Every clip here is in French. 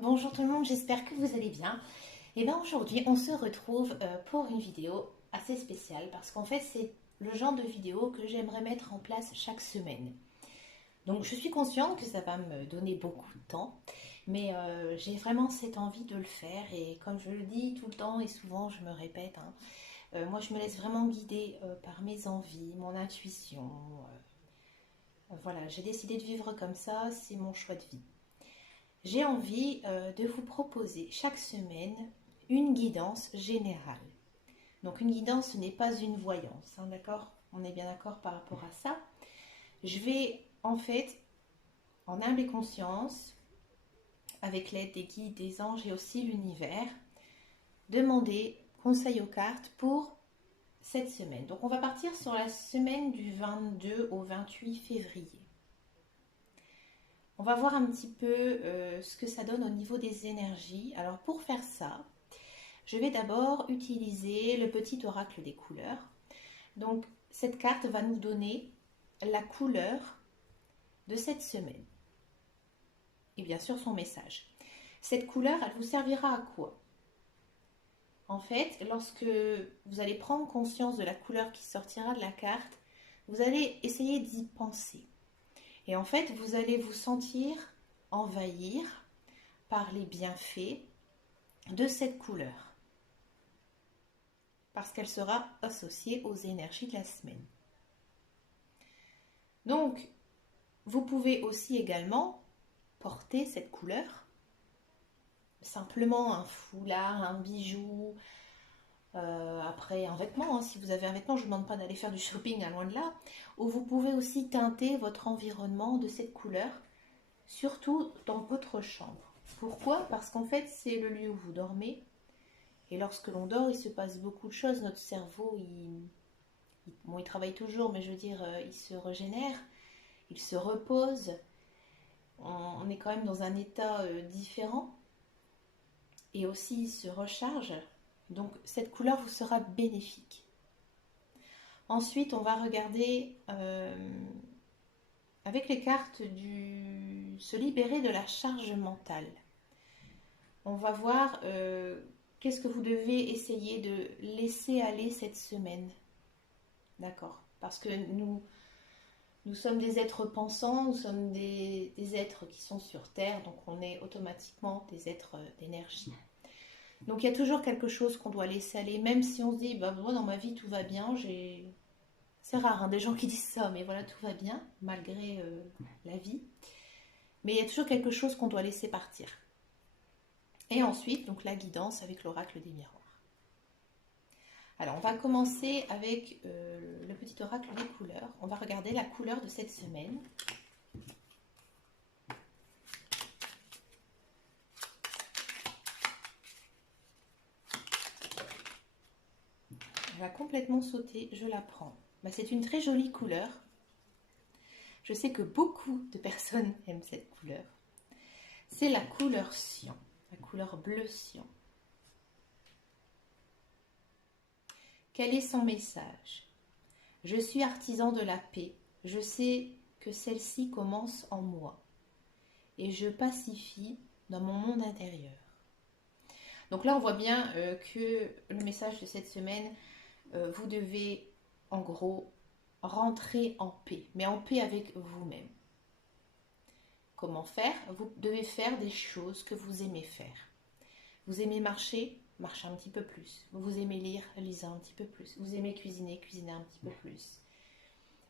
Bonjour tout le monde, j'espère que vous allez bien. Et bien aujourd'hui, on se retrouve pour une vidéo assez spéciale parce qu'en fait, c'est le genre de vidéo que j'aimerais mettre en place chaque semaine. Donc je suis consciente que ça va me donner beaucoup de temps, mais j'ai vraiment cette envie de le faire et comme je le dis tout le temps et souvent je me répète, moi je me laisse vraiment guider par mes envies, mon intuition. Voilà, j'ai décidé de vivre comme ça, c'est mon choix de vie. J'ai envie de vous proposer chaque semaine une guidance générale. Donc une guidance, ce n'est pas une voyance, hein, d'accord? On est bien d'accord par rapport à ça. Je vais en fait, en âme et conscience, avec l'aide des guides, des anges et aussi l'univers, demander conseil aux cartes pour cette semaine. Donc on va partir sur la semaine du 22 au 28 février. On va voir un petit peu ce que ça donne au niveau des énergies. Alors pour faire ça, je vais d'abord utiliser le petit oracle des couleurs. Donc cette carte va nous donner la couleur de cette semaine et bien sûr son message. Cette couleur, elle vous servira à quoi? En fait, lorsque vous allez prendre conscience de la couleur qui sortira de la carte, vous allez essayer d'y penser. Et en fait, vous allez vous sentir envahir par les bienfaits de cette couleur parce qu'elle sera associée aux énergies de la semaine. Donc, vous pouvez aussi également porter cette couleur, simplement un foulard, un bijou, après un vêtement, hein. Si vous avez un vêtement, je ne vous demande pas d'aller faire du shopping à loin de là, ou vous pouvez aussi teinter votre environnement de cette couleur, surtout dans votre chambre. Pourquoi? Parce qu'en fait, c'est le lieu où vous dormez, et lorsque l'on dort, il se passe beaucoup de choses, notre cerveau, bon, il travaille toujours, mais je veux dire, il se régénère, il se repose, on est quand même dans un état différent et aussi il se recharge. Donc cette couleur vous sera bénéfique. Ensuite, on va regarder avec les cartes se libérer de la charge mentale. On va voir qu'est-ce que vous devez essayer de laisser aller cette semaine. D'accord? Parce que nous sommes des êtres pensants, nous sommes des êtres qui sont sur Terre, donc on est automatiquement des êtres d'énergie. Donc il y a toujours quelque chose qu'on doit laisser aller, même si on se dit, bah, moi dans ma vie tout va bien, c'est rare hein, des gens qui disent ça, mais voilà, tout va bien, malgré la vie. Mais il y a toujours quelque chose qu'on doit laisser partir. Et ensuite, donc la guidance avec l'oracle des miroirs. Alors, on va commencer avec le petit oracle des couleurs. On va regarder la couleur de cette semaine. Elle va complètement sauter, je la prends. Bah, c'est une très jolie couleur. Je sais que beaucoup de personnes aiment cette couleur. C'est la couleur cyan, la couleur bleu cyan. Quel est son message? Je suis artisan de la paix. Je sais que celle-ci commence en moi. Et je pacifie dans mon monde intérieur. Donc là, on voit bien que le message de cette semaine, vous devez en gros rentrer en paix, mais en paix avec vous-même. Comment faire? Vous devez faire des choses que vous aimez faire. Vous aimez marcher? Marchez un petit peu plus. Vous aimez lire? Lisez un petit peu plus. Vous aimez cuisiner? Cuisinez un petit peu plus.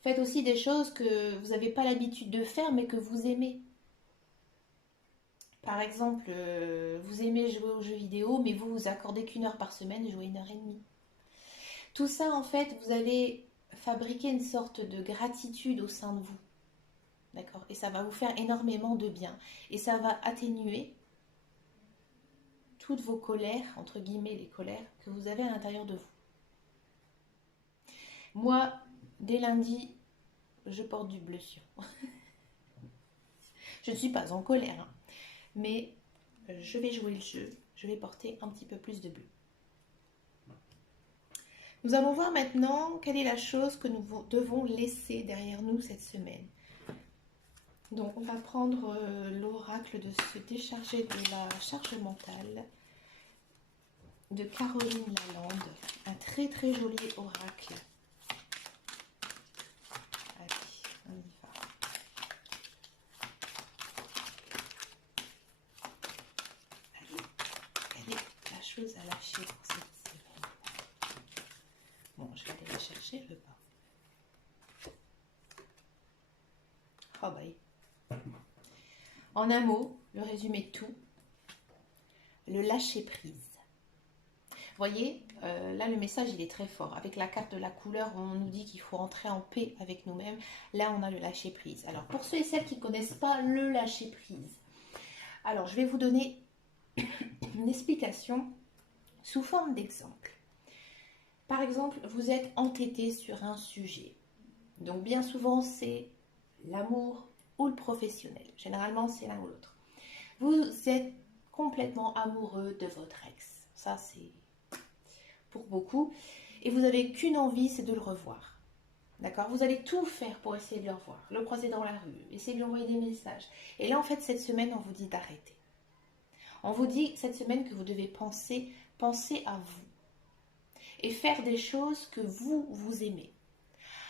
Faites aussi des choses que vous n'avez pas l'habitude de faire, mais que vous aimez. Par exemple, vous aimez jouer aux jeux vidéo, mais vous accordez qu'une heure par semaine et jouez 1 heure et demie. Tout ça, en fait, vous allez fabriquer une sorte de gratitude au sein de vous. D'accord? Et ça va vous faire énormément de bien. Et ça va atténuer toutes vos colères, entre guillemets les colères, que vous avez à l'intérieur de vous. Moi, dès lundi, je porte du bleu cyan. Je ne suis pas en colère, hein, mais je vais jouer le jeu. Je vais porter un petit peu plus de bleu. Nous allons voir maintenant quelle est la chose que nous devons laisser derrière nous cette semaine. Donc, on va prendre l'oracle de se décharger de la charge mentale de Caroline Lalande. Un très très joli oracle. Allez, on y va. Allez, la chose à lâcher pour cette semaine. Bon, je vais aller la chercher, je veux pas. Oh bah. En un mot, le résumé de tout, le lâcher prise. Vous voyez, là le message il est très fort. Avec la carte de la couleur, on nous dit qu'il faut entrer en paix avec nous-mêmes. Là on a le lâcher prise. Alors pour ceux et celles qui ne connaissent pas le lâcher prise, alors je vais vous donner une explication sous forme d'exemple. Par exemple, vous êtes entêté sur un sujet. Donc bien souvent c'est l'amour ou le professionnel. Généralement c'est l'un ou l'autre. Vous êtes complètement amoureux de votre ex. Ça c'est pour beaucoup, et vous n'avez qu'une envie, c'est de le revoir. D'accord? Vous allez tout faire pour essayer de le revoir, le croiser dans la rue, essayer de lui envoyer des messages. Et là, en fait, cette semaine, on vous dit d'arrêter. On vous dit cette semaine que vous devez penser à vous et faire des choses que vous aimez.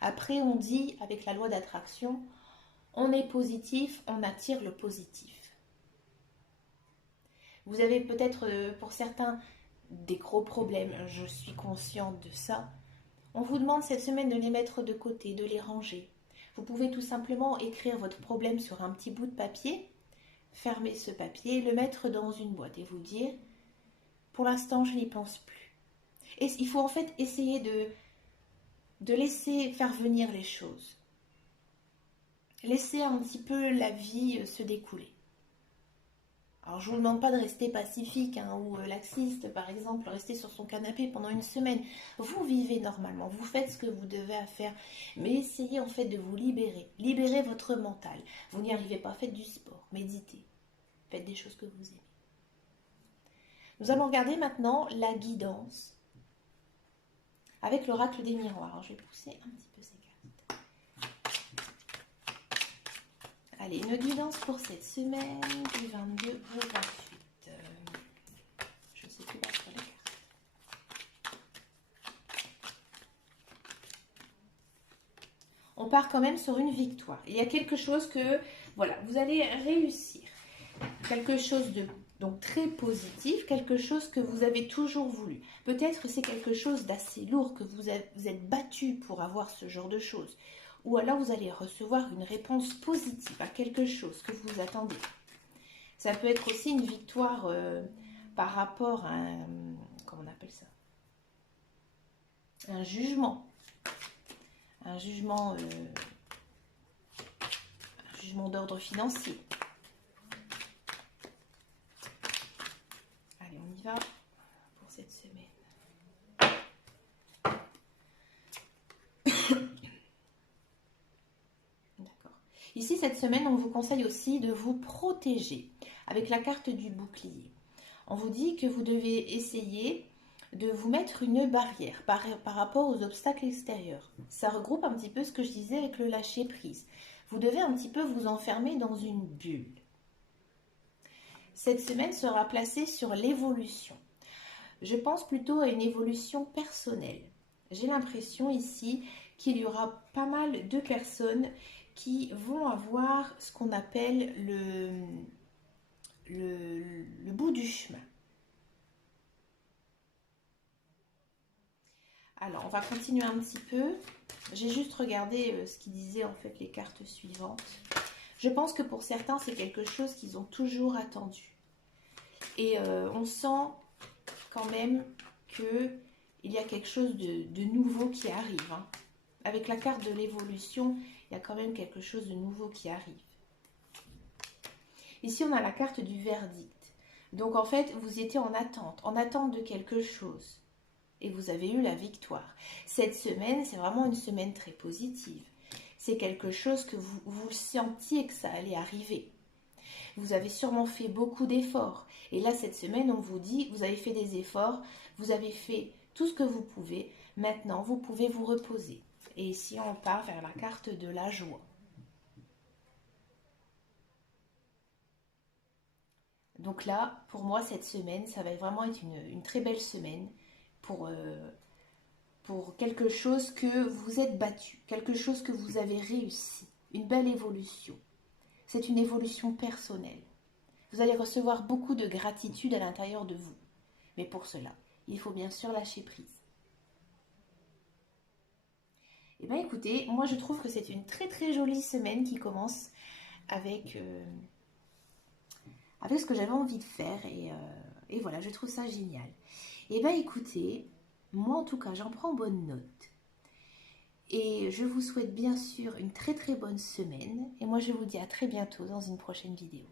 Après, on dit, avec la loi d'attraction, on est positif, on attire le positif. Vous avez peut-être, pour certains, des gros problèmes, je suis consciente de ça. On vous demande cette semaine de les mettre de côté, de les ranger. Vous pouvez tout simplement écrire votre problème sur un petit bout de papier, fermer ce papier, le mettre dans une boîte et vous dire, pour l'instant, je n'y pense plus. Et il faut en fait essayer de laisser faire venir les choses. Laisser un petit peu la vie se découler. Alors, je ne vous demande pas de rester pacifique ou laxiste, par exemple, rester sur son canapé pendant une semaine. Vous vivez normalement, vous faites ce que vous devez faire, mais essayez en fait de vous libérer. Libérez votre mental. Vous n'y arrivez pas, faites du sport, méditez, faites des choses que vous aimez. Nous allons regarder maintenant la guidance avec l'oracle des miroirs. Alors, je vais pousser un petit peu ces cartes. Allez, une guidance pour cette semaine du 22 au 28. Je ne sais plus pas sur la carte. On part quand même sur une victoire. Il y a quelque chose que, voilà, vous allez réussir. Quelque chose de donc très positif, quelque chose que vous avez toujours voulu. Peut-être que c'est quelque chose d'assez lourd, que vous êtes battu pour avoir ce genre de choses. Ou alors vous allez recevoir une réponse positive à quelque chose que vous attendez. Ça peut être aussi une victoire par rapport à un, comment on appelle ça? Un jugement. Un jugement d'ordre financier. Allez, on y va pour cette semaine. Ici, cette semaine, on vous conseille aussi de vous protéger avec la carte du bouclier. On vous dit que vous devez essayer de vous mettre une barrière par rapport aux obstacles extérieurs. Ça regroupe un petit peu ce que je disais avec le lâcher prise. Vous devez un petit peu vous enfermer dans une bulle. Cette semaine sera placée sur l'évolution. Je pense plutôt à une évolution personnelle. J'ai l'impression ici qu'il y aura pas mal de personnes qui vont avoir ce qu'on appelle le bout du chemin. Alors, on va continuer un petit peu. J'ai juste regardé ce qui disait en fait les cartes suivantes. Je pense que pour certains, c'est quelque chose qu'ils ont toujours attendu. Et on sent quand même qu'il y a quelque chose de nouveau qui arrive. Hein. Avec la carte de l'évolution, il y a quand même quelque chose de nouveau qui arrive. Ici, on a la carte du verdict. Donc, en fait, vous étiez en attente de quelque chose. Et vous avez eu la victoire. Cette semaine, c'est vraiment une semaine très positive. C'est quelque chose que vous sentiez que ça allait arriver. Vous avez sûrement fait beaucoup d'efforts. Et là, cette semaine, on vous dit, vous avez fait des efforts, vous avez fait tout ce que vous pouvez. Maintenant, vous pouvez vous reposer. Et ici, on part vers la carte de la joie. Donc là, pour moi, cette semaine, ça va vraiment être une très belle semaine pour, quelque chose que vous êtes battu, quelque chose que vous avez réussi, une belle évolution. C'est une évolution personnelle. Vous allez recevoir beaucoup de gratitude à l'intérieur de vous. Mais pour cela, il faut bien sûr lâcher prise. Eh bien écoutez, moi je trouve que c'est une très très jolie semaine qui commence avec, avec ce que j'avais envie de faire et voilà, je trouve ça génial. Eh bien écoutez, moi en tout cas j'en prends bonne note. Et je vous souhaite bien sûr une très très bonne semaine. Et moi je vous dis à très bientôt dans une prochaine vidéo.